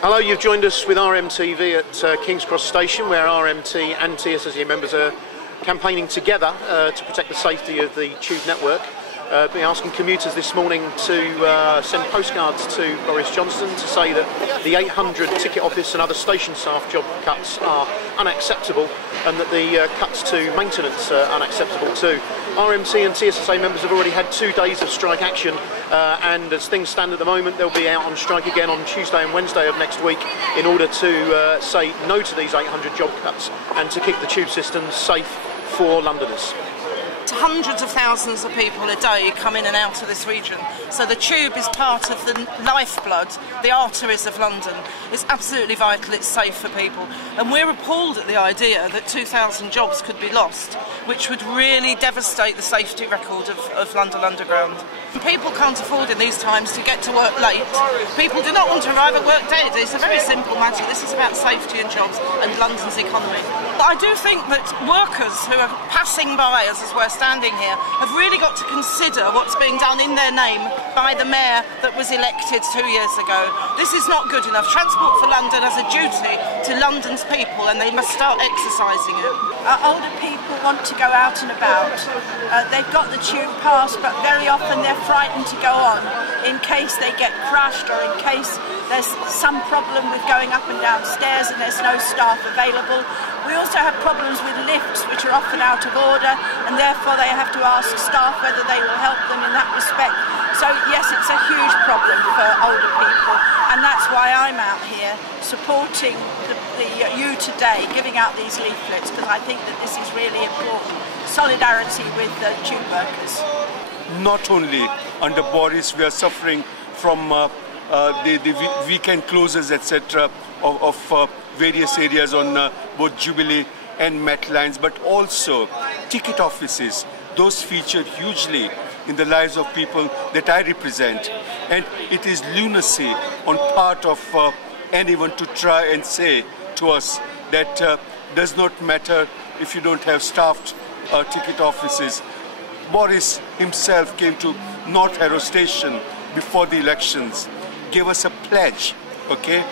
Hello, you've joined us with RMTV at King's Cross Station, where RMT and TSSA members are campaigning together to protect the safety of the tube network. Been asking commuters this morning to send postcards to Boris Johnson to say that the 800 ticket office and other station staff job cuts are unacceptable, and that the cuts to maintenance are unacceptable too. RMT and TSSA members have already had 2 days of strike action, and as things stand at the moment, they'll be out on strike again on Tuesday and Wednesday of next week in order to say no to these 800 job cuts and to keep the tube systems safe for Londoners. Hundreds of thousands of people a day come in and out of this region, so the tube is part of the lifeblood, the arteries of London. It's absolutely vital, it's safe for people, and we're appalled at the idea that 2,000 jobs could be lost, which would really devastate the safety record of London Underground. People can't afford in these times to get to work late. People do not want to arrive at work dead. It's a very simple matter. This is about safety and jobs and London's economy. But I do think that workers who are passing by us as we're standing here have really got to consider what's being done in their name by the mayor that was elected 2 years ago. This is not good enough. Transport for London has a duty to London's people, and they must start exercising it. Older people want to go out and about. They've got the tube pass, but very often they're frightened to go on in case they get crushed or in case there's some problem with going up and down stairs and there's no staff available. We also have problems with lifts, which are often out of order, and therefore they have to ask staff whether they will help them in that respect. So yes, it's a huge problem for older people, and that's why I'm out here supporting you today, giving out these leaflets, because I think that this is really important. Solidarity with the tube workers. Not only under Boris, we are suffering from the weekend closures, etc., of various areas on both Jubilee and Met lines, but also ticket offices. Those feature hugely in the lives of people that I represent, and it is lunacy on part of anyone to try and say to us that does not matter if you don't have staffed ticket offices. Boris himself came to North Harrow Station before the elections, gave us a pledge, okay,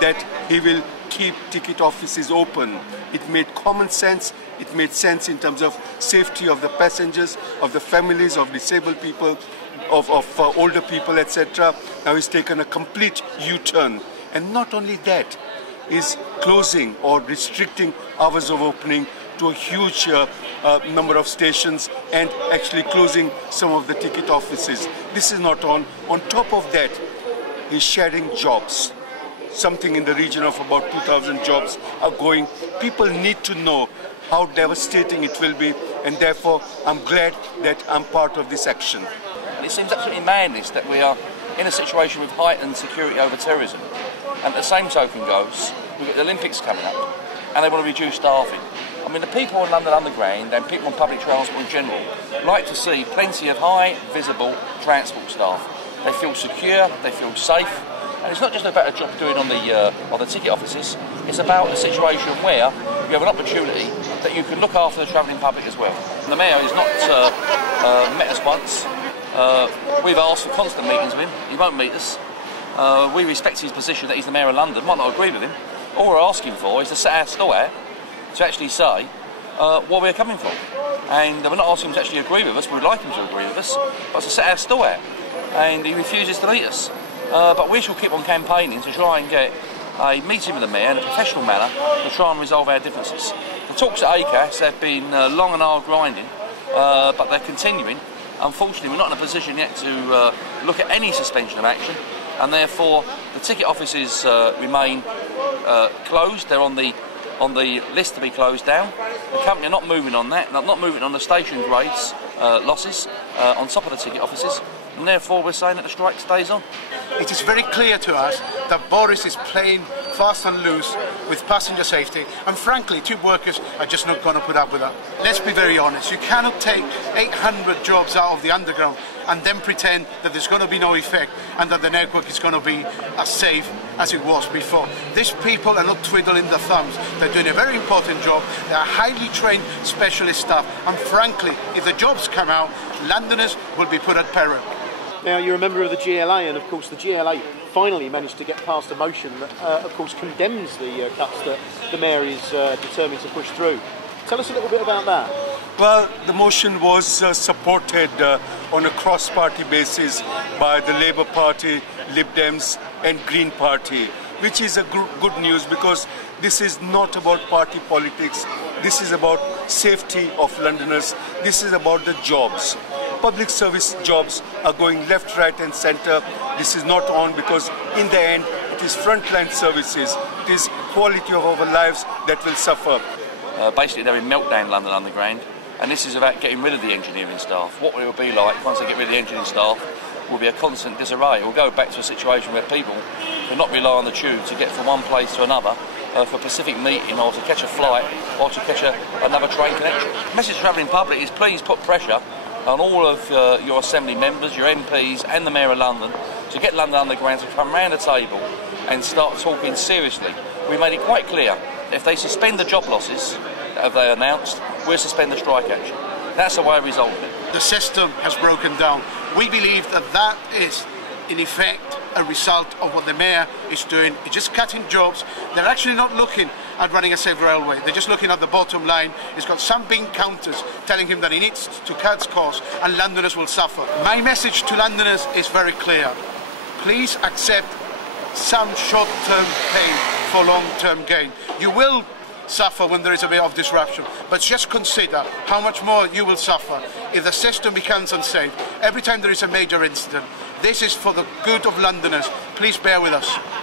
that he will keep ticket offices open. It made common sense, it made sense in terms of safety of the passengers, of the families, of disabled people, of older people, etc. Now he's taken a complete U-turn. And not only that, is closing or restricting hours of opening to a huge number of stations, and actually closing some of the ticket offices. This is not on. On top of that, he's shedding jobs. Something in the region of about 2,000 jobs are going. People need to know how devastating it will be, and therefore I'm glad that I'm part of this action. It seems absolutely madness that we are in a situation with heightened security over terrorism. And the same token goes, we've got the Olympics coming up, and they want to reduce staffing. I mean, the people on London Underground and people on public transport in general like to see plenty of high, visible transport staff. They feel secure, they feel safe, and it's not just about a job doing on the ticket offices. It's about a situation where you have an opportunity that you can look after the travelling public as well. And the mayor has not met us once. We've asked for constant meetings with him. He won't meet us. We respect his position that he's the mayor of London. Might not agree with him. All we're asking for is to set our stall out to actually say what we're coming for. And we're not asking him to actually agree with us. We'd like him to agree with us, but to set our stall out. And he refuses to meet us. But we shall keep on campaigning to try and get a meeting with the mayor in a professional manner to try and resolve our differences. The talks at ACAS have been long and hard grinding, but they're continuing. Unfortunately, we're not in a position yet to look at any suspension of action, and therefore the ticket offices remain closed. They're on the list to be closed down. The company are not moving on that, not moving on the station grades losses on top of the ticket offices, and therefore we're saying that the strike stays on. It is very clear to us that Boris is playing fast and loose with passenger safety, and frankly tube workers are just not going to put up with that. Let's be very honest, you cannot take 800 jobs out of the underground and then pretend that there's going to be no effect and that the network is going to be as safe as it was before. These people are not twiddling their thumbs. They're doing a very important job. They are highly trained specialist staff, and frankly, if the jobs come out, Londoners will be put at peril. Now, you're a member of the GLA, and of course the GLA finally managed to get past a motion that, of course, condemns the cuts that the Mayor is determined to push through. Tell us a little bit about that. Well, the motion was supported on a cross-party basis by the Labour Party, Lib Dems and Green Party, which is a good news because this is not about party politics. This is about safety of Londoners. This is about the jobs. Public service jobs are going left, right and centre. This is not on because in the end it is frontline services. It is quality of our lives that will suffer. Basically they're in meltdown London Underground, and this is about getting rid of the engineering staff. What it will be like once they get rid of the engineering staff will be a constant disarray. We'll go back to a situation where people cannot rely on the tube to get from one place to another for a specific meeting or to catch a flight or to catch another train connection. The message to travelling public is please put pressure on all of your Assembly members, your MPs and the Mayor of London to get London Underground to come round the table and start talking seriously. We made it quite clear that if they suspend the job losses that they announced, we'll suspend the strike action. That's the way of resolving it. The system has broken down. We believe that that is, in effect, a result of what the Mayor is doing. He's just cutting jobs. They're actually not looking at running a safe railway. They're just looking at the bottom line. He's got some bean counters telling him that he needs to cut costs and Londoners will suffer. My message to Londoners is very clear. Please accept some short-term pain for long-term gain. You will suffer when there is a bit of disruption, but just consider how much more you will suffer if the system becomes unsafe. Every time there is a major incident, this is for the good of Londoners. Please bear with us.